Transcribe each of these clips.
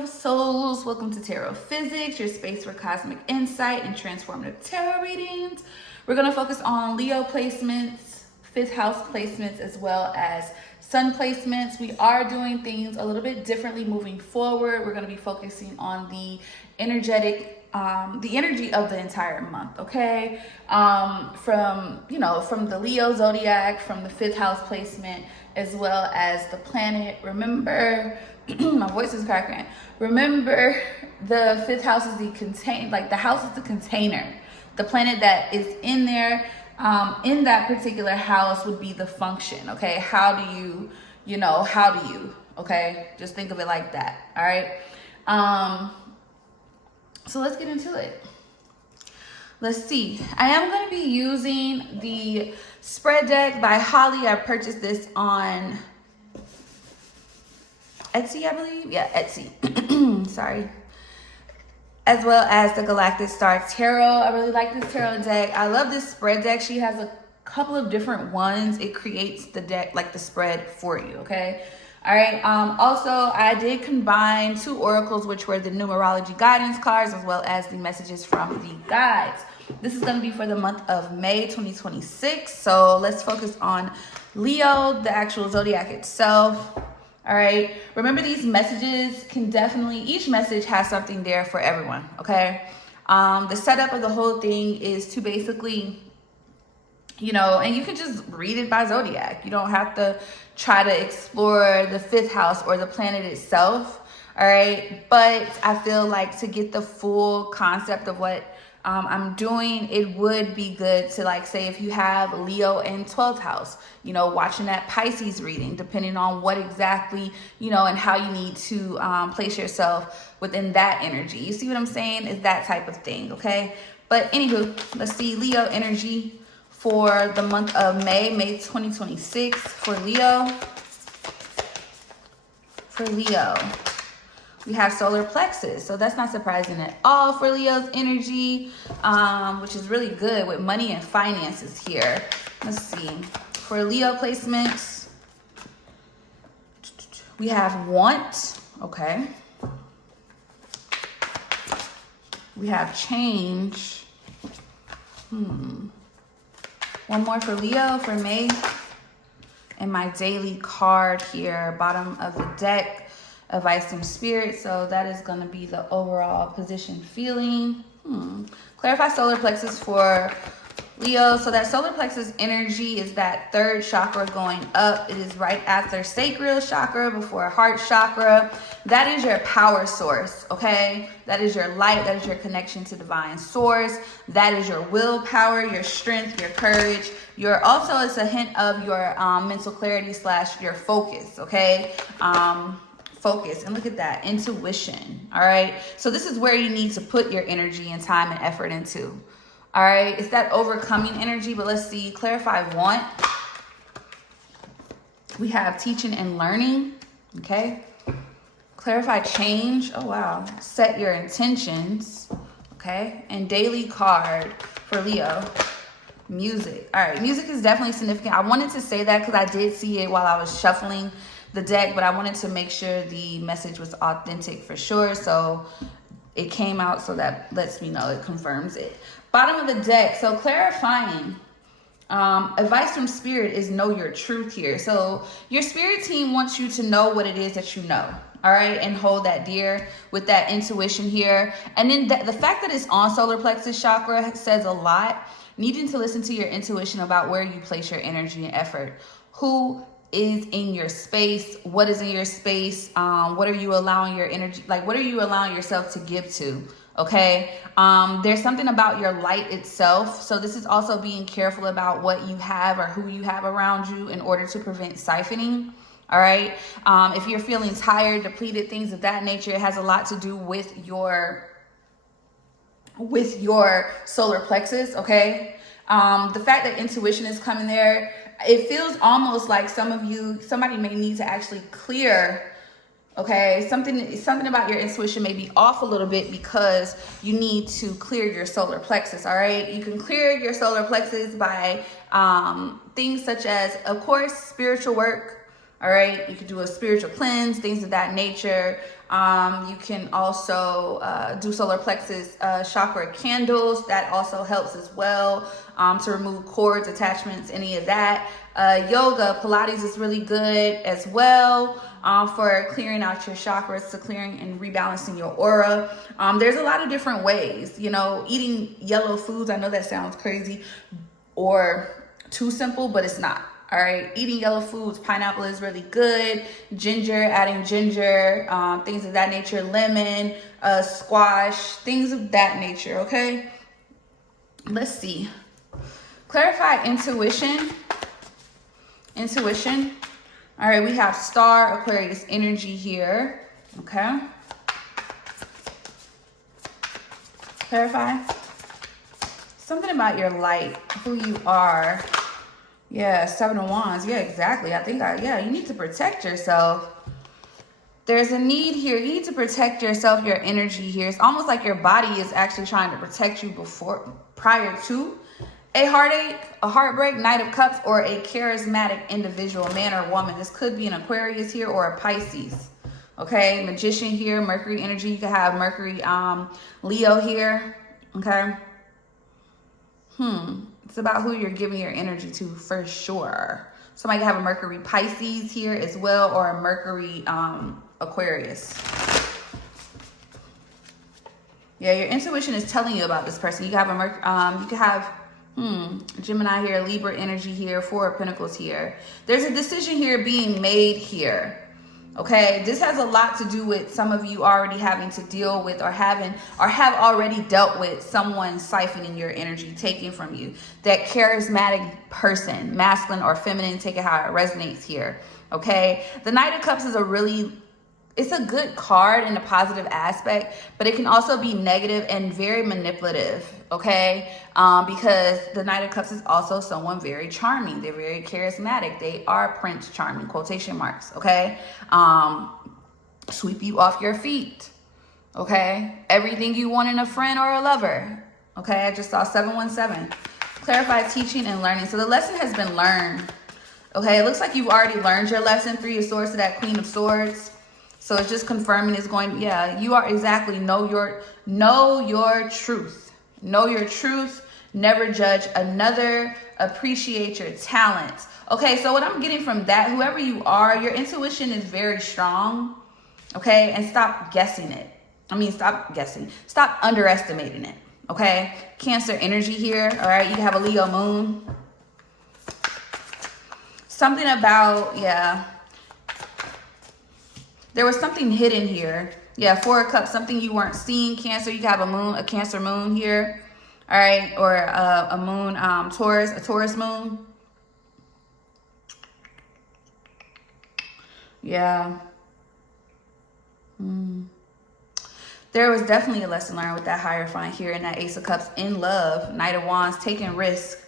beautiful souls. Welcome to Tarophysics, your space for cosmic insight and transformative tarot readings. We're going to focus on Leo placements, fifth house placements, as well as sun placements. We are doing things a little bit differently moving forward. We're going to be focusing on the energy of the entire month, okay? From the Leo zodiac, from the fifth house placement, as well as the planet. Remember, my voice is cracking. Remember, the fifth house is the house is the container. The planet that is in there, in that particular house would be the function, okay? How do you, okay? Just think of it like that, all right? So let's get into it. Let's see. I am going to be using the spread deck by Holly. I purchased this on Etsy, I believe. Yeah, Etsy. Sorry. As well as the Galactic Star Tarot. I really like this tarot deck. I love this spread deck. She has a couple of different ones. It creates the deck, like the spread for you, okay? All right. Also, I did combine two oracles, which were the numerology guidance cards, as well as the messages from the guides. This is going to be for the month of May 2026. So let's focus on Leo, the actual zodiac itself. All right. Remember, these messages each message has something there for everyone. Okay. The setup of the whole thing is to basically, and you can just read it by zodiac. You don't have to try to explore the fifth house or the planet itself. All right. But I feel like to get the full concept of what I'm doing, it would be good to, say, if you have Leo in 12th house, watching that Pisces reading, depending on what exactly, and how you need to place yourself within that energy. You see what I'm saying? Is that type of thing. Okay. But anywho, let's see Leo energy for the month of May 2026 for Leo. We have solar plexus, so that's not surprising at all for Leo's energy, which is really good with money and finances here. Let's see. For Leo placements, we have want, okay. We have change. One more for Leo for May. And my daily card here, bottom of the deck. Advice from spirit. So that is going to be the overall position feeling. Clarify solar plexus for Leo. So that solar plexus energy is that third chakra going up. It is right after sacral chakra, before heart chakra. That is your power source, okay? That is your light. That is your connection to divine source. That is your willpower, your strength, your courage. It's a hint of your mental clarity / your focus, okay? Focus, and look at that, intuition. All right, so this is where you need to put your energy and time and effort into. All right, it's that overcoming energy. But let's see, clarify want. We have teaching and learning. Okay, clarify change. Oh wow, set your intentions. Okay, and daily card for Leo, music. All right, music is definitely significant. I wanted to say that because I did see it while I was shuffling the deck, but I wanted to make sure the message was authentic for sure. So it came out, so that lets me know, it confirms it. Bottom of the deck, so clarifying. Advice from spirit is know your truth here. So your spirit team wants you to know what it is that you know. All right, and hold that dear with that intuition here. And then the fact that it's on solar plexus chakra says a lot. Needing to listen to your intuition about where you place your energy and effort. Who is in your space? What is in your space? What are you allowing your energy, what are you allowing yourself to give to? Okay. There's something about your light itself. So this is also being careful about what you have or who you have around you in order to prevent siphoning. All right. If you're feeling tired, depleted, things of that nature, it has a lot to do with your solar plexus. Okay. The fact that intuition is coming there, it feels almost like somebody may need to actually clear, okay? Something about your intuition may be off a little bit because you need to clear your solar plexus, all right? You can clear your solar plexus by things such as, of course, spiritual work, all right? You can do a spiritual cleanse, things of that nature. You can also do solar plexus chakra candles. That also helps as well, to remove cords, attachments, any of that. Yoga, Pilates is really good as well, for clearing out your chakras, to clearing and rebalancing your aura. There's a lot of different ways, you know, eating yellow foods. I know that sounds crazy or too simple, but it's not. All right, eating yellow foods, pineapple is really good. Ginger, adding ginger, things of that nature. Lemon, squash, things of that nature, okay? Let's see. Clarify intuition. Intuition. All right, we have star, Aquarius energy here, okay? Clarify. Something about your light, who you are. Yeah, 7 of Wands. Yeah, exactly. Yeah, you need to protect yourself. There's a need here. You need to protect yourself, your energy here. It's almost like your body is actually trying to protect you prior to a heartache, a heartbreak, Knight of Cups, or a charismatic individual, man or woman. This could be an Aquarius here or a Pisces. Okay, Magician here, Mercury energy. You could have Mercury, Leo here. Okay. It's about who you're giving your energy to for sure. Somebody could have a Mercury Pisces here as well, or a Mercury Aquarius. Yeah, your intuition is telling you about this person. You could have Gemini here, Libra energy here, 4 of Pentacles here. There's a decision here being made here. Okay, this has a lot to do with some of you already having to deal with or have already dealt with someone siphoning your energy, taking from you. That charismatic person, masculine or feminine, take it how it resonates here. Okay, the Knight of Cups is it's a good card in a positive aspect, but it can also be negative and very manipulative, okay? Because the Knight of Cups is also someone very charming. They're very charismatic. They are Prince Charming, quotation marks, okay? Sweep you off your feet, okay? Everything you want in a friend or a lover, okay? I just saw 717. Clarify teaching and learning. So the lesson has been learned, okay? It looks like you've already learned your lesson. 3 of Swords to that Queen of Swords. So it's just confirming it's going, yeah, you are exactly, know your truth. Know your truth, never judge another, appreciate your talents. Okay, so what I'm getting from that, whoever you are, your intuition is very strong, okay? And stop guessing it. Stop guessing. Stop underestimating it, okay? Cancer energy here, all right? You have a Leo moon. Something about, yeah. There was something hidden here. Yeah, 4 of Cups, something you weren't seeing. Cancer, you have a Cancer moon here. All right, or a moon, Taurus, a Taurus moon. Yeah. There was definitely a lesson learned with that Hierophant here and that Ace of Cups in love. Knight of Wands, taking risks,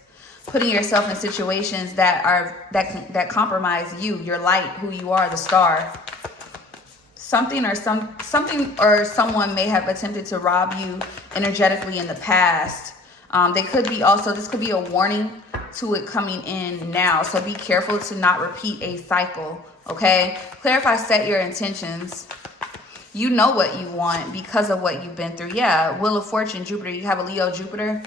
putting yourself in situations that compromise you, your light, who you are, the star. Something or someone may have attempted to rob you energetically in the past. This could be a warning to it coming in now. So be careful to not repeat a cycle, okay? Clarify, set your intentions. You know what you want because of what you've been through. Yeah, Wheel of Fortune, Jupiter. You have a Leo, Jupiter.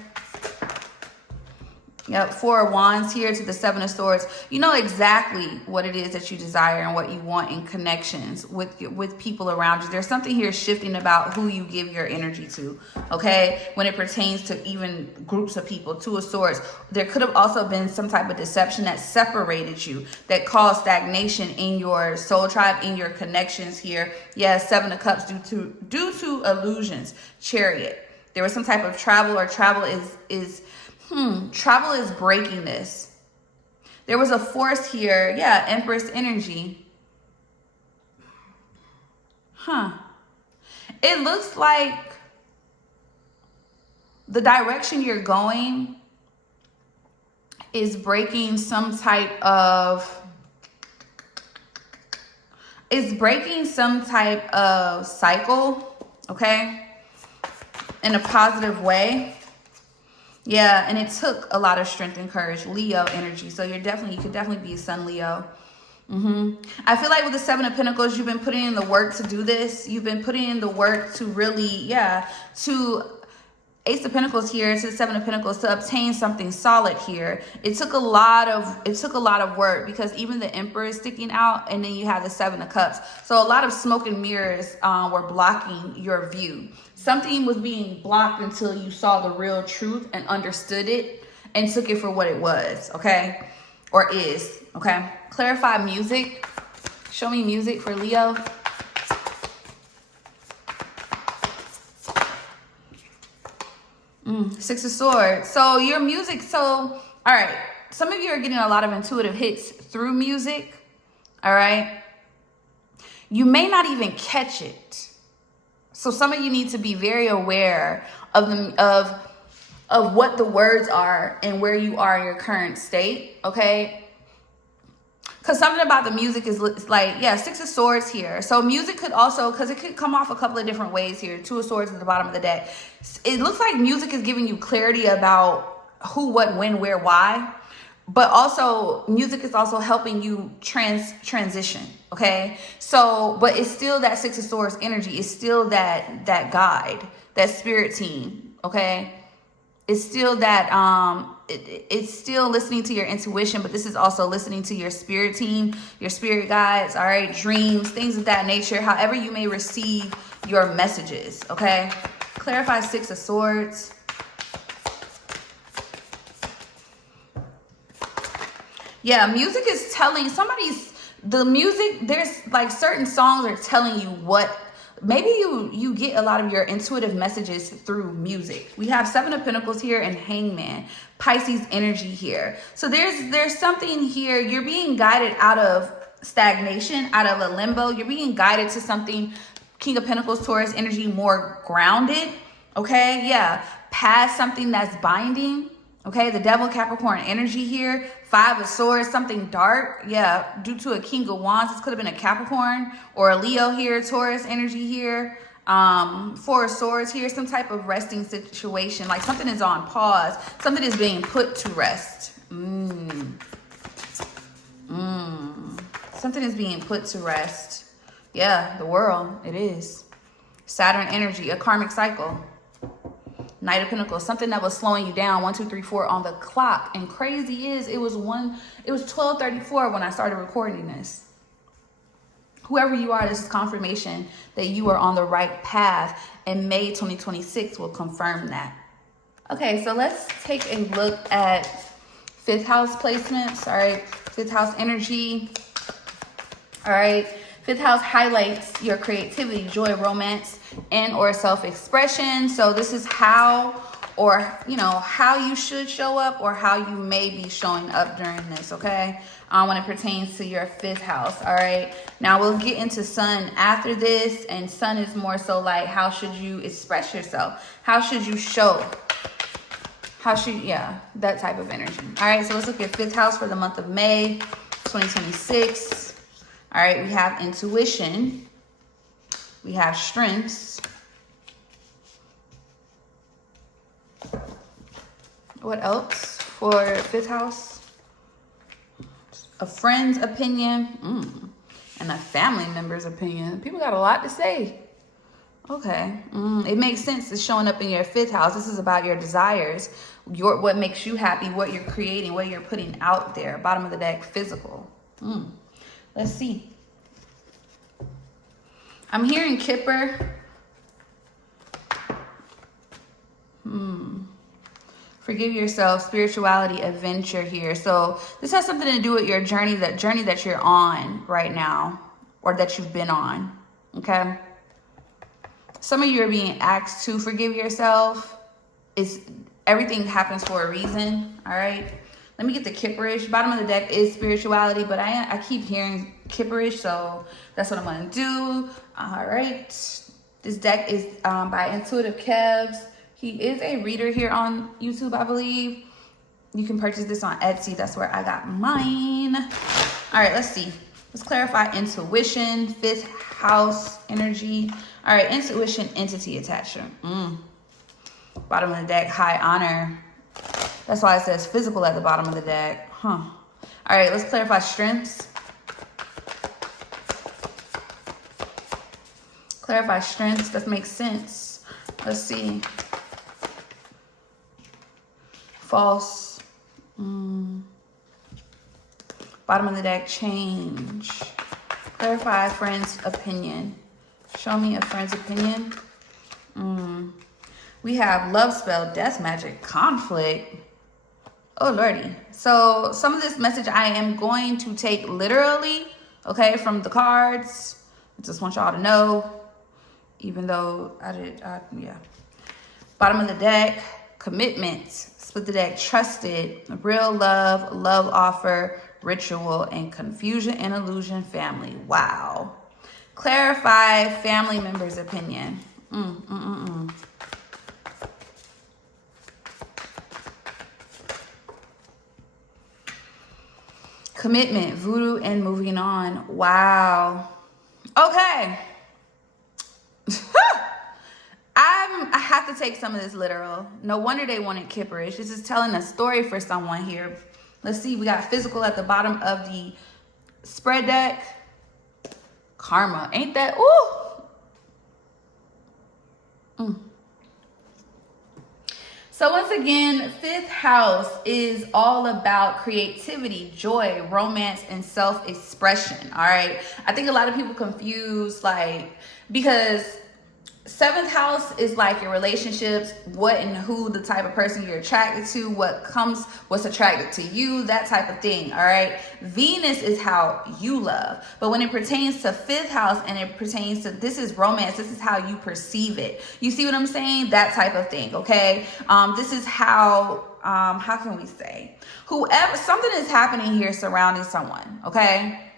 Yep, 4 of Wands here to the 7 of Swords. You know exactly what it is that you desire and what you want in connections with people around you. There's something here shifting about who you give your energy to, okay? When it pertains to even groups of people. 2 of Swords. There could have also been some type of deception that separated you, that caused stagnation in your soul tribe, in your connections here. Yeah, 7 of Cups due to illusions. Chariot. There was some type of travel, or travel is breaking this. There was a force here. Yeah, Empress energy. It looks like the direction you're going is breaking some type of cycle, okay? In a positive way. Yeah, and it took a lot of strength and courage. Leo energy. So you could definitely be a Sun Leo. I feel like with the Seven of Pentacles, you've been putting in the work to do this. You've been putting in the work to really, to Ace of Pentacles here to the Seven of Pentacles to obtain something solid here. It took a lot of work, because even the Emperor is sticking out, and then you have the Seven of Cups. So a lot of smoke and mirrors were blocking your view. Something was being blocked until you saw the real truth and understood it and took it for what it was, okay? Or is, okay? Clarify music. Show me music for Leo. Six of Swords. So your music, all right. Some of you are getting a lot of intuitive hits through music, all right? You may not even catch it. So some of you need to be very aware of what the words are and where you are in your current state, okay? Because something about the music is like, Six of Swords here. So music could also, because it could come off a couple of different ways here. Two of Swords at the bottom of the deck. It looks like music is giving you clarity about who, what, when, where, why. But also, music is also helping you transition, okay? So, but it's still that Six of Swords energy. It's still that guide, that spirit team, okay? It's still that, it's still listening to your intuition, but this is also listening to your spirit team, your spirit guides, all right? Dreams, things of that nature, however you may receive your messages, okay? Clarify Six of Swords. Yeah, music is telling there's like certain songs are telling you what, maybe you get a lot of your intuitive messages through music. We have Seven of Pentacles here and Hangman, Pisces energy here. So there's something here. You're being guided out of stagnation, out of a limbo. You're being guided to something, King of Pentacles, Taurus energy, more grounded, okay? Yeah, past something that's binding. Okay, the Devil, Capricorn energy here. Five of Swords, something dark. Yeah, due to a King of Wands. This could have been a Capricorn or a Leo here. Taurus energy here. Four of Swords here. Some type of resting situation. Like something is on pause. Something is being put to rest. Something is being put to rest. Yeah, the World. It is. Saturn energy, a karmic cycle. Knight of Pentacles, something that was slowing you down. 1, 2, 3, 4 on the clock. And crazy is it was 12:34 when I started recording this. Whoever you are, this is confirmation that you are on the right path, and May 2026 will confirm that. Okay, so let's take a look at fifth house placements. All right, fifth house energy. All right, fifth house highlights your creativity, joy, romance, and or self-expression. So this is how, or how you should show up, or how you may be showing up during this, okay? When it pertains to your fifth house. All right, now we'll get into Sun after this, and Sun is more so like, how should you express yourself? How should you show? That type of energy. All right, so let's look at fifth house for the month of May 2026. All right, we have intuition. We have strengths. What else for fifth house? A friend's opinion. And a family member's opinion. People got a lot to say. Okay. It makes sense. It's showing up in your fifth house. This is about your desires. What makes you happy. What you're creating. What you're putting out there. Bottom of the deck, physical. Let's see. I'm hearing Kipper. Forgive yourself, spirituality, adventure here. So this has something to do with your journey, that journey that you're on right now, or that you've been on, okay? Some of you are being asked to forgive yourself. Everything happens for a reason, all right? Let me get the Kipperish. Bottom of the deck is spirituality, but I keep hearing Kipperish, so that's what I'm going to do. All right. This deck is by Intuitive Kevs. He is a reader here on YouTube, I believe. You can purchase this on Etsy. That's where I got mine. All right, let's see. Let's clarify intuition, fifth house energy. All right, intuition, entity attachment. Bottom of the deck, high honor. That's why it says physical at the bottom of the deck. All right, let's clarify strengths. Clarify strengths. That makes sense. Let's see. False. Bottom of the deck, change. Clarify friend's opinion. Show me a friend's opinion. We have love spell, death magic, conflict. Oh, Lordy. So some of this message I am going to take literally, okay, from the cards. I just want y'all to know, even though yeah. Bottom of the deck, commitment. Split the deck, trusted, real love, love offer, ritual, and confusion and illusion, family. Wow. Clarify family member's opinion. Commitment, voodoo, and moving on. Wow. Okay. I have to take some of this literal. No wonder they wanted kipperish. This is telling a story for someone here. Let's see. We got physical at the bottom of the spread deck. Karma. Ain't that? Ooh. So once again, fifth house is all about creativity, joy, romance, and self-expression. All right. I think a lot of people confuse, like, because seventh house is like your relationships, what and who, the type of person you're attracted to, what's attracted to you, that type of thing. All right. Venus is how you love. But when it pertains to fifth house and it pertains to, this is romance. This is how you perceive it. You see what I'm saying? That type of thing. Okay. This is how can we say, whoever, something is happening here surrounding someone. Okay.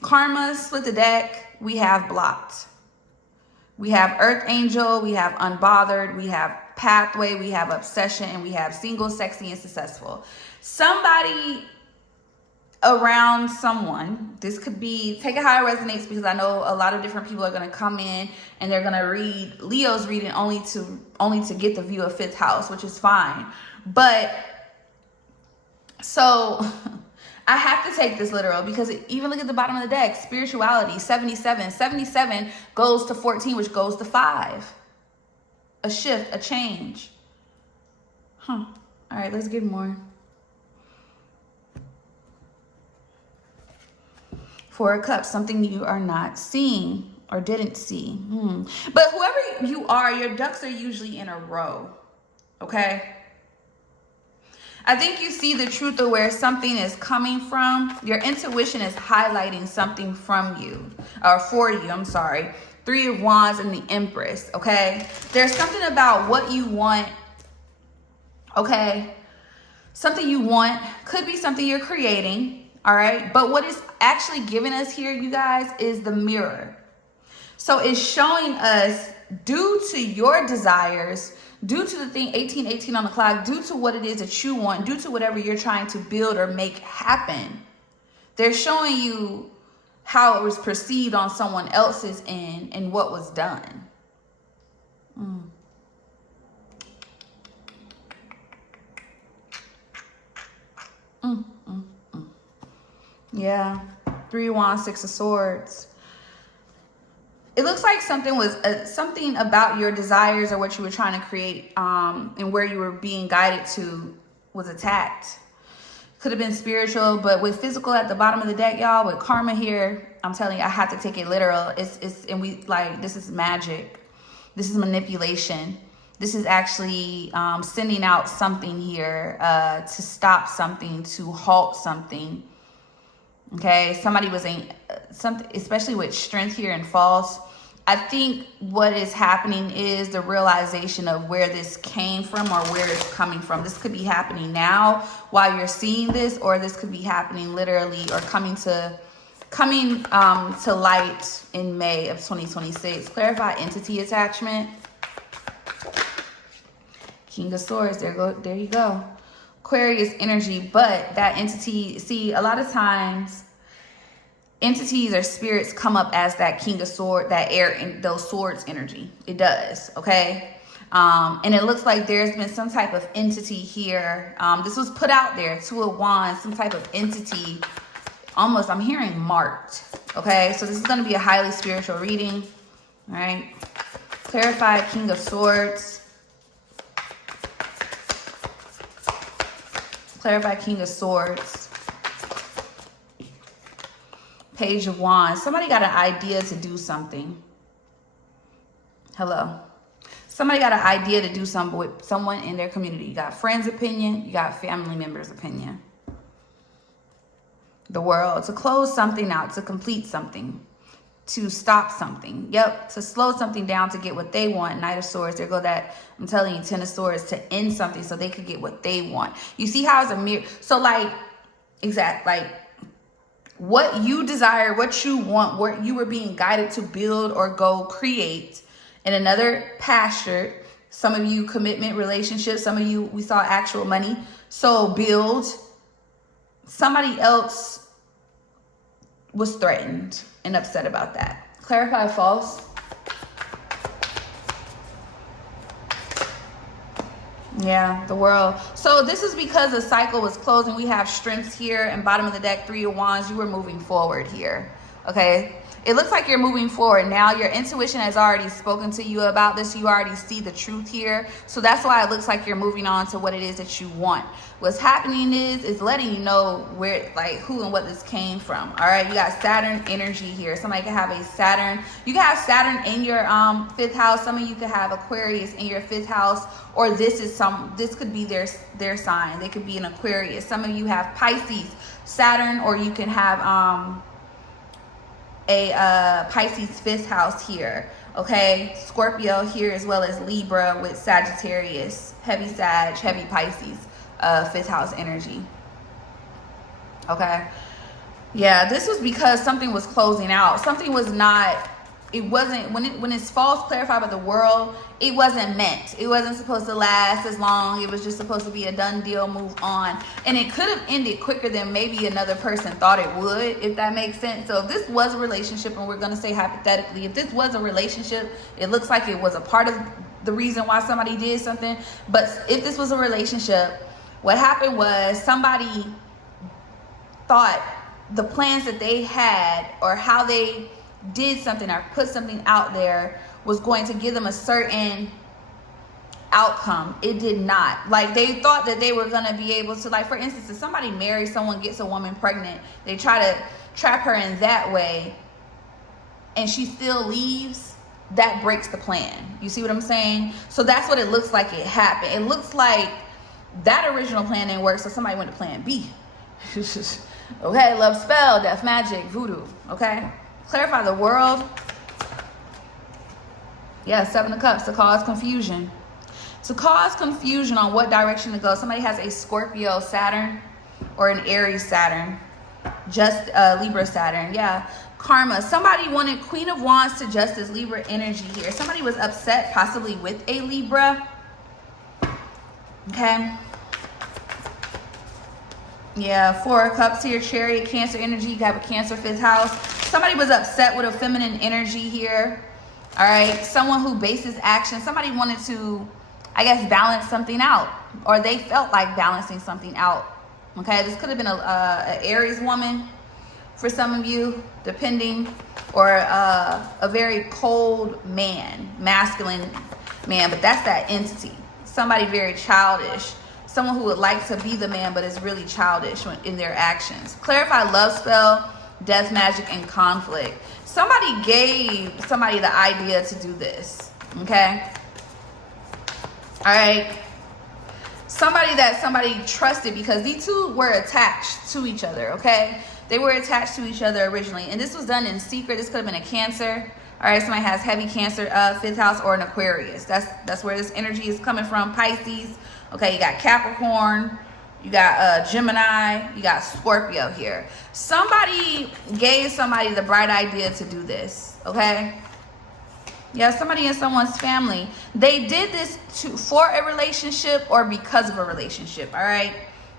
Karma, split the deck. We have blocked. We have Earth Angel, we have Unbothered, we have Pathway, we have Obsession, and we have Single, Sexy, and Successful. Somebody around someone, this could be, take it how it resonates, because I know a lot of different people are going to come in and they're going to read Leo's reading only to get the view of fifth house, which is fine. But so I have to take this literal, because even look at the bottom of the deck, spirituality, 77. 77 goes to 14, which goes to 5. A shift, a change. All right, let's get more. Four of Cups, something you are not seeing or didn't see. But whoever you are, your ducks are usually in a row, okay? I think you see the truth of where something is coming from. Your intuition is highlighting something from you, or for you, I'm sorry. 3 of Wands and the Empress, okay? There's something about what you want, okay? Something you want could be something you're creating, all right? But what is actually giving us here, you guys, is the mirror. So it's showing us, due to your desires, due to the thing 1818 on the clock, due to what it is that you want, due to whatever you're trying to build or make happen, they're showing you how it was perceived on someone else's end and what was done. Yeah. 3 of Wands, 6 of Swords. It looks like something was something about your desires or what you were trying to create, and where you were being guided to was attacked. Could have been spiritual, but with physical at the bottom of the deck, y'all, with karma here, I'm telling you, I have to take it literal. And we like, this is magic. This is manipulation. This is actually sending out something here to stop something, to halt something. Okay, somebody was something, especially with strength here and false. I think what is happening is the realization of where this came from or where it's coming from. This could be happening now while you're seeing this, or this could be happening literally or coming to light in May of 2026. Clarify entity attachment. King of Swords. There you go. Aquarius energy, but that entity, see, a lot of times entities or spirits come up as that King of Swords, that air and those swords energy. It does, okay? And it looks like there's been some type of entity here. This was put out there, 2 of Wands, some type of entity. Almost, I'm hearing marked. Okay, so this is going to be a highly spiritual reading. All right. Clarify King of Swords. Clarify King of Swords. Page of Wands. Somebody got an idea to do something. Hello. Somebody got an idea to do something with someone in their community. You got friends' opinion. You got family members' opinion. The World. To close something out. To complete something. To stop something. Yep. To slow something down to get what they want. Knight of Swords. There go that. I'm telling you, Ten of Swords. To end something so they could get what they want. You see how it's a mirror. So like, like what you desire, what you want, what you were being guided to build or go create in another pasture. Some of you commitment, relationships. Some of you, we saw actual money. So build. Somebody else was threatened and upset about that. Clarify false. Yeah, the World. So this is because the cycle was closing. We have strengths here and bottom of the deck, Three of Wands. You were moving forward here. Okay. It looks like you're moving forward now. Your intuition has already spoken to you about this. You already see the truth here. So that's why it looks like you're moving on to what it is that you want. What's happening is letting you know where, like, who and what this came from. All right. You got Saturn energy here. Somebody could have a Saturn. You can have Saturn in your fifth house. Some of you could have Aquarius in your fifth house, or this could be their sign. They could be an Aquarius. Some of you have Pisces, Saturn, or you can have a Pisces fifth house here. Okay, Scorpio here, as well as Libra with Sagittarius, heavy Sag, heavy Pisces, fifth house energy. Okay, yeah, this was because something was closing out. Something was not, it wasn't, when it's false, clarified by the World, it wasn't meant. It wasn't supposed to last as long. It was just supposed to be a done deal, move on. And it could have ended quicker than maybe another person thought it would, if that makes sense. So if this was a relationship, and we're going to say hypothetically, if this was a relationship, it looks like it was a part of the reason why somebody did something. But if this was a relationship, what happened was somebody thought the plans that they had, or how they did something or put something out there, was going to give them a certain outcome. It did not. Like, they thought that they were going to be able to, like, for instance, if somebody marries someone, gets a woman pregnant, they try to trap her in that way, and she still leaves, that breaks the plan. You see what I'm saying? So that's what it looks like it happened. It looks like that original plan didn't work, so somebody went to plan B. Okay, love spell, death magic, voodoo. Okay, clarify the World. Yeah, Seven of Cups, to cause confusion. To cause confusion on what direction to go. Somebody has a Scorpio Saturn or an Aries Saturn. Just Libra Saturn. Yeah. Karma. Somebody wanted Queen of Wands to Justice, Libra energy here. Somebody was upset, possibly with a Libra. Okay. Yeah, Four of Cups here, Chariot, Cancer energy. You have a Cancer fifth house. Somebody was upset with a feminine energy here. All right, someone who bases action. Somebody wanted to, I guess, balance something out, or they felt like balancing something out. Okay, this could have been an Aries woman for some of you, depending, or a very cold man, masculine man, but that's that entity. Somebody very childish. Someone who would like to be the man, but is really childish in their actions. Clarify love spell, death magic, and conflict. Somebody gave somebody the idea to do this. Okay. All right. Somebody that somebody trusted, because these two were attached to each other. Okay. They were attached to each other originally. And this was done in secret. This could have been a Cancer. All right. Somebody has heavy Cancer, fifth house, or an Aquarius. That's where this energy is coming from. Pisces. Okay, you got Capricorn, you got Gemini, you got Scorpio here. Somebody gave somebody the bright idea to do this, okay? Yeah, somebody in someone's family. They did this for a relationship or because of a relationship, all right?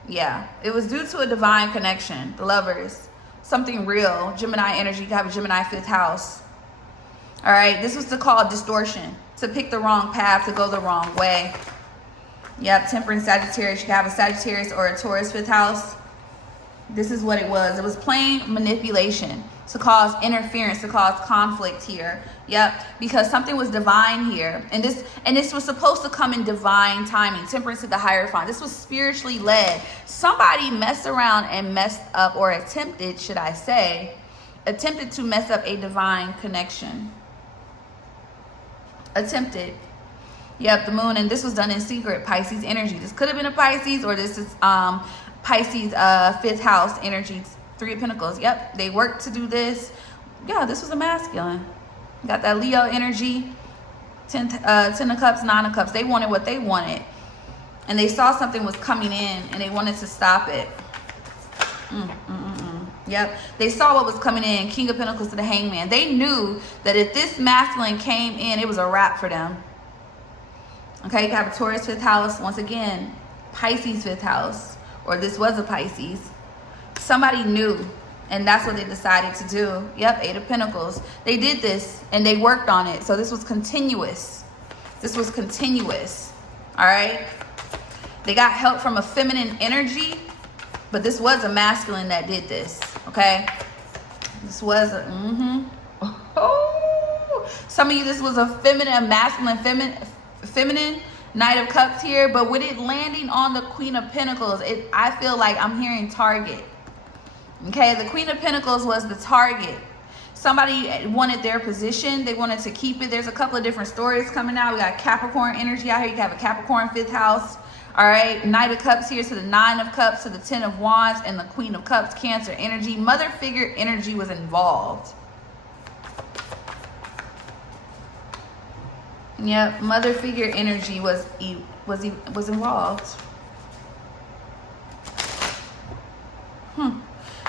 Yeah, it was due to a divine connection, the Lovers, something real. Gemini energy, you have a Gemini fifth house. All right, this was to call distortion, to pick the wrong path, to go the wrong way. Yep, Temperance, Sagittarius. You can have a Sagittarius or a Taurus fifth house. This is what it was. It was plain manipulation to cause interference, to cause conflict here. Yep, because something was divine here. And this was supposed to come in divine timing. Temperance to the Hierophant. This was spiritually led. Somebody messed around and messed up, or attempted, should I say, attempted to mess up a divine connection. Attempted. Yep, the moon, and this was done in secret. Pisces energy. This could have been a Pisces, or this is Pisces 5th house energy. 3 of Pentacles. Yep, they worked to do this. Yeah, this was a masculine. Got that Leo energy. 10 of Cups, 9 of Cups. They wanted what they wanted, and they saw something was coming in, and they wanted to stop it. Yep, they saw what was coming in. King of Pentacles to the Hangman. They knew that if this masculine came in, it was a wrap for them. Okay, you have a Taurus 5th house. Once again, Pisces 5th house, or this was a Pisces. Somebody knew, and that's what they decided to do. Yep, 8 of Pentacles. They did this, and they worked on it. So this was continuous. This was continuous. All right? They got help from a feminine energy, but this was a masculine that did this. Okay? This was a... Oh! Some of you, this was a feminine, a masculine, feminine Knight of Cups here, but with it landing on the Queen of Pentacles, I feel like I'm hearing target. Okay, the Queen of Pentacles was the target. Somebody wanted their position. They wanted to keep it. There's a couple of different stories coming out. We got Capricorn energy out here. You have a Capricorn 5th house. All right, Knight of Cups here to the 9 of Cups to the 10 of Wands and the Queen of Cups, Cancer energy. Mother figure energy was involved. Yep, mother figure energy was involved.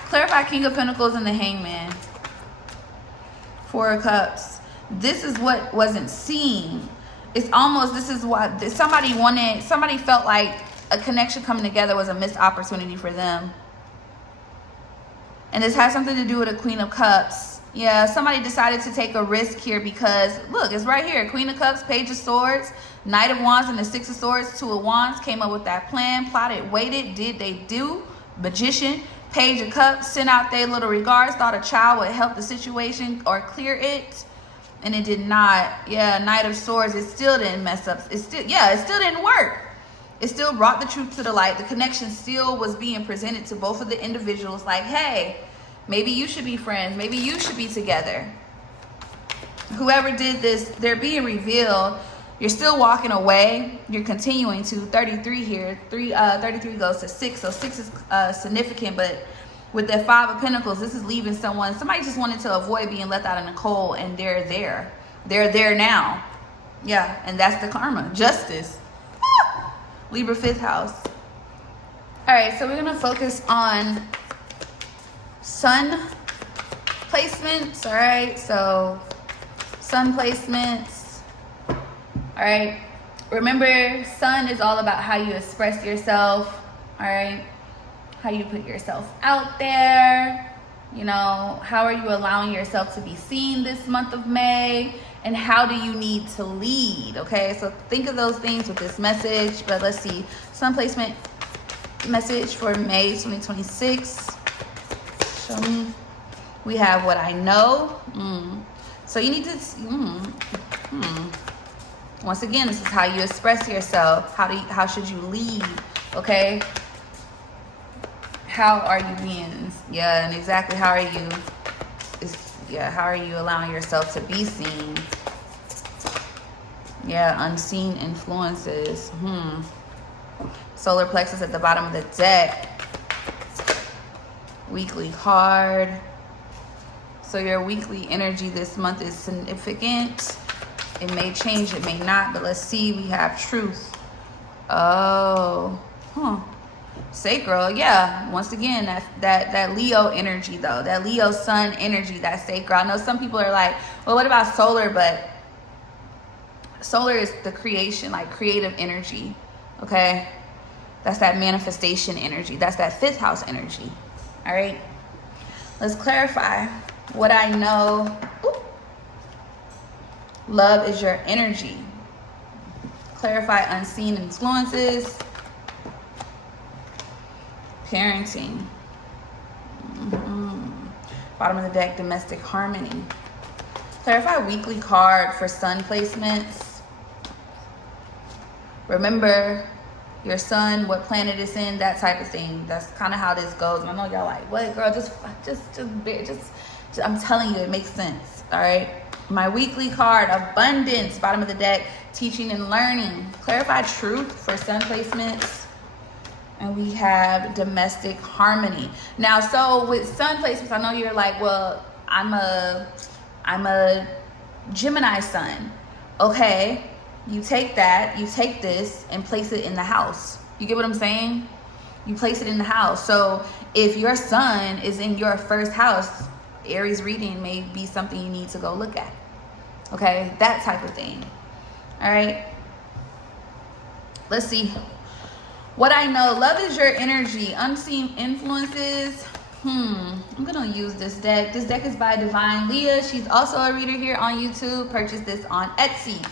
Clarify King of Pentacles and the Hangman. 4 of Cups. This is what wasn't seen. It's almost, this is what somebody felt like a connection coming together was a missed opportunity for them. And this has something to do with a Queen of Cups. Yeah, somebody decided to take a risk here because, look, it's right here. Queen of Cups, Page of Swords, Knight of Wands, and the 6 of Swords, 2 of Wands. Came up with that plan, plotted, waited. Did they do? Magician. Page of Cups, sent out their little regards. Thought a child would help the situation or clear it. And it did not. Yeah, Knight of Swords, it still didn't mess up. It still didn't work. It still brought the truth to the light. The connection still was being presented to both of the individuals like, hey, maybe you should be friends. Maybe you should be together. Whoever did this, they're being revealed. You're still walking away. You're continuing to. 33 here. 33 goes to 6. So 6 is significant. But with that 5 of Pentacles, this is leaving someone. Somebody just wanted to avoid being left out in the cold. And they're there. They're there now. Yeah. And that's the karma. Justice. Libra 5th house. All right. So we're going to focus on sun placements. All right. So sun placements. All right. Remember, sun is all about how you express yourself. All right. How you put yourself out there. You know, how are you allowing yourself to be seen this month of May? And how do you need to lead? Okay. So think of those things with this message. But let's see. Sun placement message for May 2026. Show me. We have what I know. So you need to... Once again, this is how you express yourself. How should you lead? Okay. How are you being? Yeah, and exactly how are you? How are you allowing yourself to be seen? Yeah, unseen influences. Solar plexus at the bottom of the deck. Weekly card. So your weekly energy this month is significant. It may change, it may not, but let's see. We have truth. Oh, sacral. Yeah, once again, that Leo energy though, that Leo sun energy, that sacral. I know some people are like, well, what about solar? But solar is the creation, like creative energy. Okay, that's that manifestation energy. That's that 5th house energy. All right, let's clarify what I know. Ooh. Love is your energy. Clarify unseen influences. Parenting. Bottom of the deck, domestic harmony. Clarify weekly card for sun placements. Remember your sun, what planet it's in, that type of thing. That's kind of how this goes. And I know y'all like, what, girl? Just, I'm telling you, it makes sense. All right. My weekly card, abundance, bottom of the deck, teaching and learning. Clarify truth for sun placements. And we have domestic harmony. Now, so with sun placements, I know you're like, well, I'm a Gemini sun. Okay, you take that, you take this and place it in the house. You get what I'm saying? You place it in the house. So if your sun is in your first house, Aries reading may be something you need to go look at. Okay, that type of thing. All right, let's see. What I know, love is your energy, unseen influences. I'm gonna use this deck. This deck is by Divine Leah. She's also a reader here on YouTube. Purchase this on Etsy.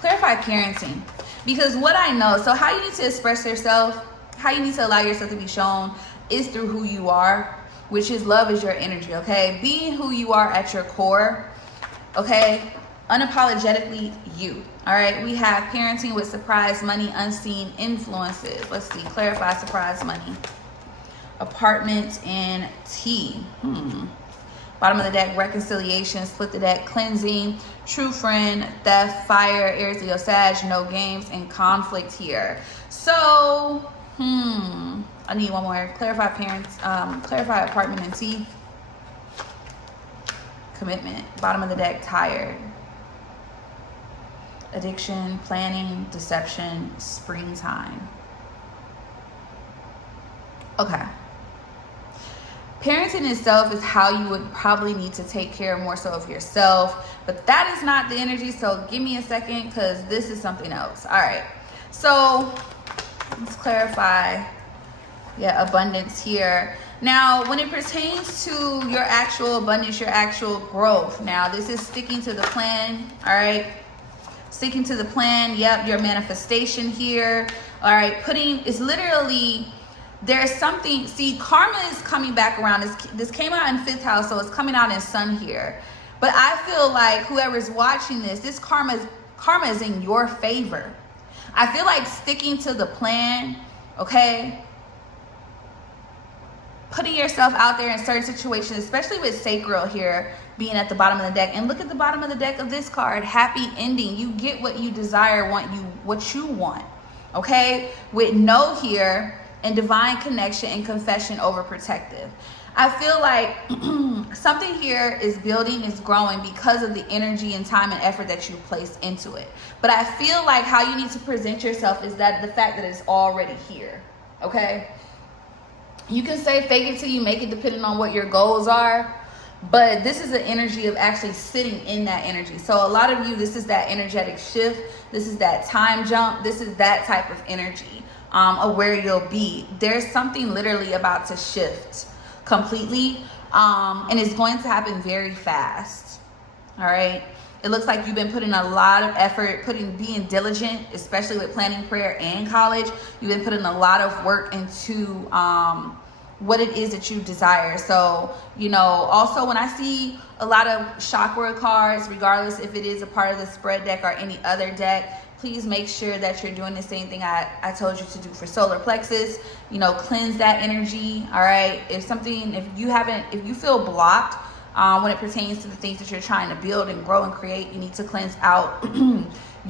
Clarify parenting. Because what I know, so how you need to express yourself, how you need to allow yourself to be shown is through who you are, which is love is your energy, okay? Being who you are at your core, okay? Unapologetically you, all right? We have parenting with surprise money, unseen influences. Let's see, clarify surprise money. Apartment and tea. Bottom of the deck, reconciliation. Split the deck, cleansing. True friend, theft, fire, Aries, Leo, Sag, no games, and conflict here. So, I need one more. Clarify parents, clarify apartment and tea. Commitment. Bottom of the deck, tired. Addiction, planning, deception, springtime. Okay. Parenting itself is how you would probably need to take care more so of yourself, but that is not the energy. So give me a second because this is something else. All right. So let's clarify. Yeah, abundance here. Now, when it pertains to your actual abundance, your actual growth, now this is sticking to the plan. All right. Sticking to the plan. Yep. Your manifestation here. All right. It's literally, there's something, see, karma is coming back around. This came out in 5th house, so it's coming out in sun here. But I feel like whoever's watching this karma is in your favor. I feel like sticking to the plan, okay? Putting yourself out there in certain situations, especially with sacral here being at the bottom of the deck. And look at the bottom of the deck of this card, happy ending. You get what you desire, what you want, okay? With no here, and divine connection and confession overprotective. I feel like something here is building, is growing because of the energy and time and effort that you place into it. But I feel like how you need to present yourself is that the fact that it's already here, okay? You can say fake it till you make it depending on what your goals are, but this is the energy of actually sitting in that energy. So a lot of you, this is that energetic shift. This is that time jump. This is that type of energy. Of where you'll be. There's something literally about to shift completely, and it's going to happen very fast. All right, it looks like you've been putting a lot of effort, being diligent, especially with planning prayer and college. You've been putting a lot of work into what it is that you desire. So, you know, also when I see a lot of chakra cards, regardless if it is a part of the spread deck or any other deck, please make sure that you're doing the same thing I told you to do for solar plexus. You know, cleanse that energy. All right. If you feel blocked when it pertains to the things that you're trying to build and grow and create, you need to cleanse out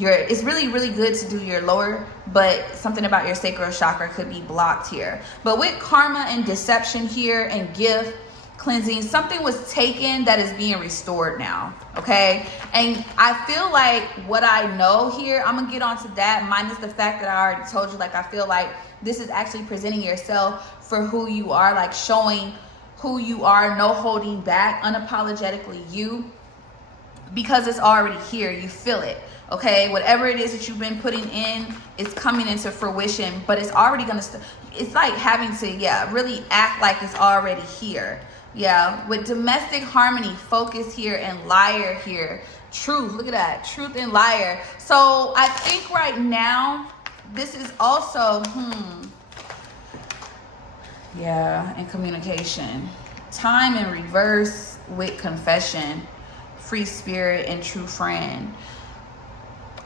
it's really, really good to do your lower, but something about your sacral chakra could be blocked here. But with karma and deception here and gift, cleansing, something was taken that is being restored now, okay? And I feel like what I know here, I'm gonna get onto that, minus the fact that I already told you, like, I feel like this is actually presenting yourself for who you are, like showing who you are, no holding back, unapologetically you, because it's already here. You feel it, okay? Whatever it is that you've been putting in is coming into fruition, but it's already gonna, it's like having to, really act like it's already here. Yeah, with domestic harmony, focus here, and liar here. Truth, look at that, truth and liar. So I think right now, this is also, and communication. Time in reverse, with confession, free spirit, and true friend.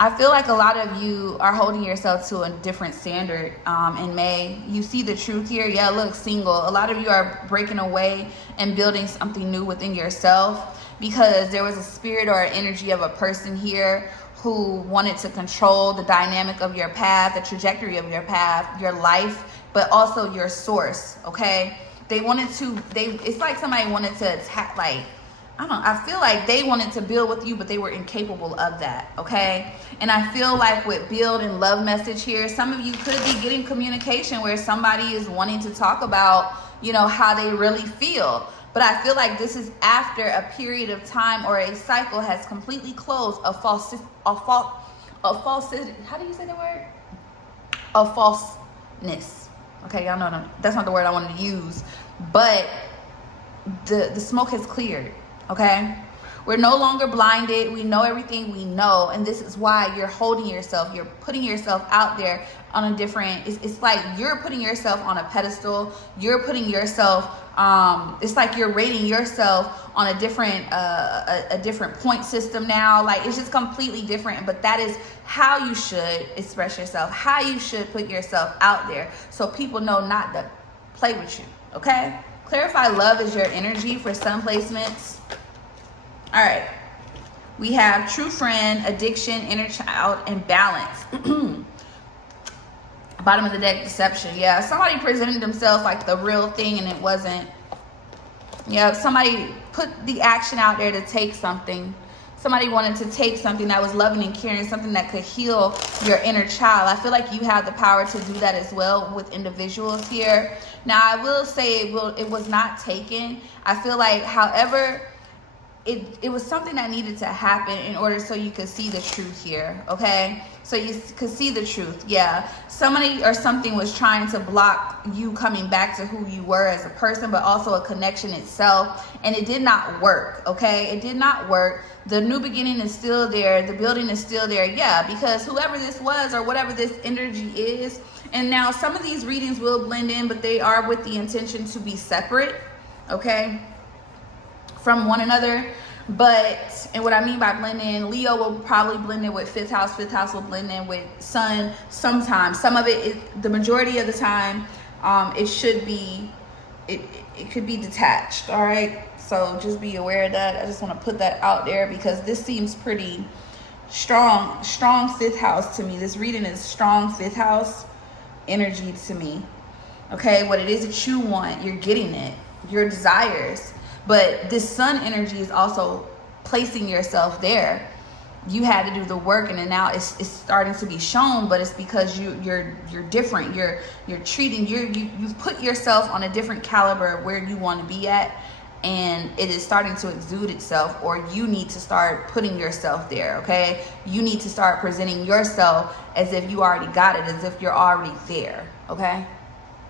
I feel like a lot of you are holding yourself to a different standard in May. You see the truth here. Yeah, look, single. A lot of you are breaking away and building something new within yourself, because there was a spirit or an energy of a person here who wanted to control the dynamic of your path, the trajectory of your path, your life, but also your source, okay? It's like somebody wanted to attack, like, I don't know, I feel like they wanted to build with you, but they were incapable of that, okay? And I feel like with build and love message here, some of you could be getting communication where somebody is wanting to talk about, you know, how they really feel. But I feel like this is after a period of time or a cycle has completely closed of how do you say the word? Of falseness. Okay, y'all know that's not the word I wanted to use. But the smoke has cleared, okay? We're no longer blinded. We know everything we know. And this is why you're holding yourself. You're putting yourself out there on a different, it's like you're putting yourself on a pedestal. You're putting yourself, it's like you're rating yourself on a different point system now. Like, it's just completely different. But that is how you should express yourself, how you should put yourself out there, so people know not to play with you, okay? Clarify love is your energy for some placements. All right, we have true friend, addiction, inner child, and balance. Bottom of the deck, deception. Yeah, somebody presented themselves like the real thing and it wasn't. Yeah, somebody put the action out there to take something. Somebody wanted to take something that was loving and caring, something that could heal your inner child. I feel like you have the power to do that as well with individuals here. Now, I will say it was not taken. I feel like, however, it was something that needed to happen in order so you could see the truth here, okay? So you could see the truth, yeah. Somebody or something was trying to block you coming back to who you were as a person, but also a connection itself, and it did not work, okay? It did not work. The new beginning is still there. The building is still there, yeah, because whoever this was or whatever this energy is, and now some of these readings will blend in, but they are with the intention to be separate, okay, from one another. But, and what I mean by blend in, Leo will probably blend in with fifth house will blend in with sun sometimes. Some of it, the majority of the time, it should be, it could be detached, all right? So just be aware of that. I just want to put that out there because this seems pretty strong fifth house to me. This reading is strong fifth house energy to me, okay? What it is that you want, you're getting it, your desires. But this sun energy is also placing yourself there. You had to do the work, and then now it's starting to be shown. But it's because you're different. You're treating you've put yourself on a different caliber of where you want to be at, and it is starting to exude itself. Or you need to start putting yourself there. Okay, you need to start presenting yourself as if you already got it, as if you're already there. Okay.